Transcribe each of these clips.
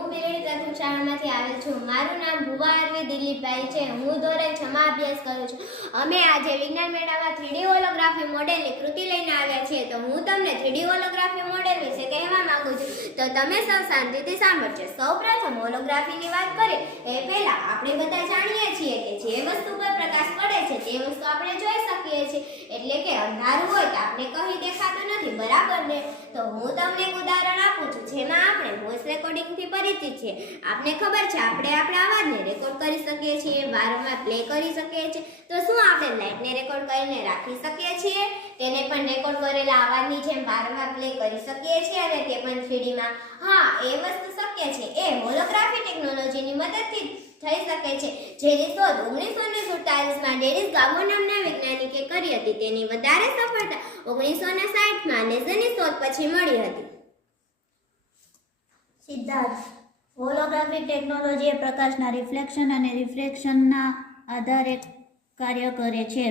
હું બેરડી પ્રાથમિક શાળામાંથી આવેલ છું. મારું નામ ભુવા આરવી દિલીપભાઈ છે. હું ધોરણ 6 માં અભ્યાસ કરું છું. અમે આજે વિજ્ઞાન મેળામાં 3D હોલોગ્રાફી મોડેલની કૃતિ લઈને આવ્યા છીએ. તો હું તમને 3D હોલોગ્રાફી મોડેલ વિશે કહેવા માંગુ છું. તો તમે સૌ શાંતિથી સાંભળજો. સૌપ્રથમ હોલોગ્રાફીની વાત કરીએ એ પહેલા આપણે બધા જાણીએ છીએ કે જે વસ્તુ પર પ્રકાશ પડે છે તે વસ્તુ આપણે જોઈ શકીએ છીએ. એટલે કે અંધારું હોય તો આપણે કંઈ દેખાતું નથી, બરાબર ને? તો હું તમને એક ઉદાહરણ આપું છું જેમાં આપણે વોઇસ રેકોર્ડિંગથી પરિચિત છીએ. આપને ખબર છે આપણે આપણા અવાજને રેકોર્ડ કરી શકીએ છીએ, વારંવાર પ્લે કરી શકીએ છીએ. તો શું આપણે લાઇટને રેકોર્ડ કરીને રાખી શકીએ છીએ? તેને પણ રેકોર્ડ કરેલા અવાજની જેમ વારંવાર પ્લે કરી શકીએ છીએ અને તે પણ 3D માં? હા, એ વસ્તુ શક્ય છે. એ હોલોગ્રાફી ટેકનોલોજીની મદદથી થઈ શકે છે, જેની શોધ 1947માં ડેનિસ ગાબો નામના વૈજ્ઞાનિકે કરી હતી. તેની વધારે સફળતા 1960માં લેઝરની શોધ પછી મળી હતી. સિદ્ધાર્થ, હોલોગ્રાફિક ટેકનોલોજી એ પ્રકાશના રિફ્લેક્શન અને રિફ્રેક્શનના આધારે કાર્ય કરે છે.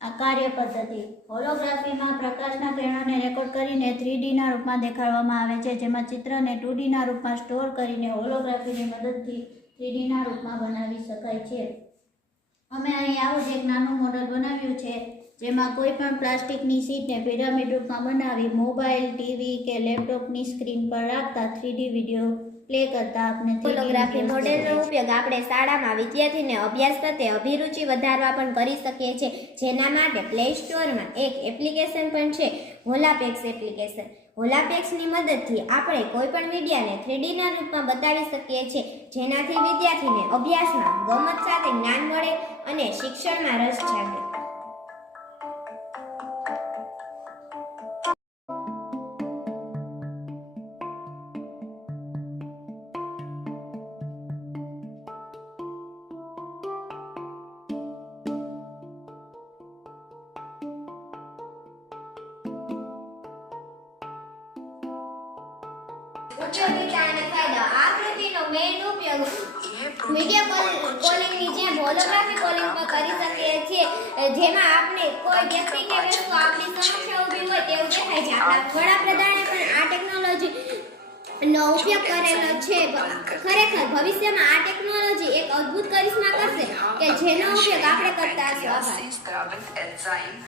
આ કાર્ય પદ્ધતિ હોલોગ્રાફીમાં પ્રકાશના કિરણોને રેકોર્ડ કરીને 3Dના રૂપમાં દેખાડવામાં આવે છે, જેમાં ચિત્રને 2Dના રૂપમાં સ્ટોર કરીને હોલોગ્રાફીની મદદથી 3Dના રૂપમાં બનાવી શકાય છે. અમે અહીં આવું જ એક નાનું મોડલ બનાવ્યું છે, જેમાં કોઈ પણ પ્લાસ્ટિકની શીટને પિરામિડ રૂપમાં બનાવી મોબાઈલ, ટીવી કે લેપટોપની સ્ક્રીન પર રાખતા 3D વિડીયો પ્લે કરતા આપણે હોલોગ્રાફી મોડેલનો ઉપયોગ આપણે શાળામાં વિદ્યાર્થીને અભ્યાસ પ્રત્યે અભિરુચિ વધારવા પણ કરી શકીએ છીએ. જેના માટે પ્લે સ્ટોરમાં એક એપ્લિકેશન પણ છે, હોલાપેક્સ એપ્લિકેશન. હોલાપેક્સની મદદથી આપણે કોઈ પણ મીડિયાને 3Dના રૂપમાં બતાવી શકીએ છીએ, જેનાથી વિદ્યાર્થીને અભ્યાસમાં ગમત સાથે જ્ઞાન મળે અને શિક્ષણમાં રસ જાગે. ઉપયોગિતા અને ફાયદા. આ કૃતિનો મેઇન ઉપયોગ વિડીયો કોલિંગની જેમ હોલોગ્રાફી કોલિંગ પર કરી શકીએ છીએ, જેમાં આપણે કોઈ વ્યક્તિ કે વસ્તુ આપણી સમસ્યા ઊભી હોય તેવું દેખાય છે. આપણા વડાપ્રધાને પણ આ ટેકનોલોજીનો ઉપયોગ કરેલો છે. ખરેખર ભવિષ્યમાં આ ટેકનોલોજી એક અદ્ભુત કરિશ્મા કરશે કે જેનો ઉપયોગ આપણે કરતા હશું.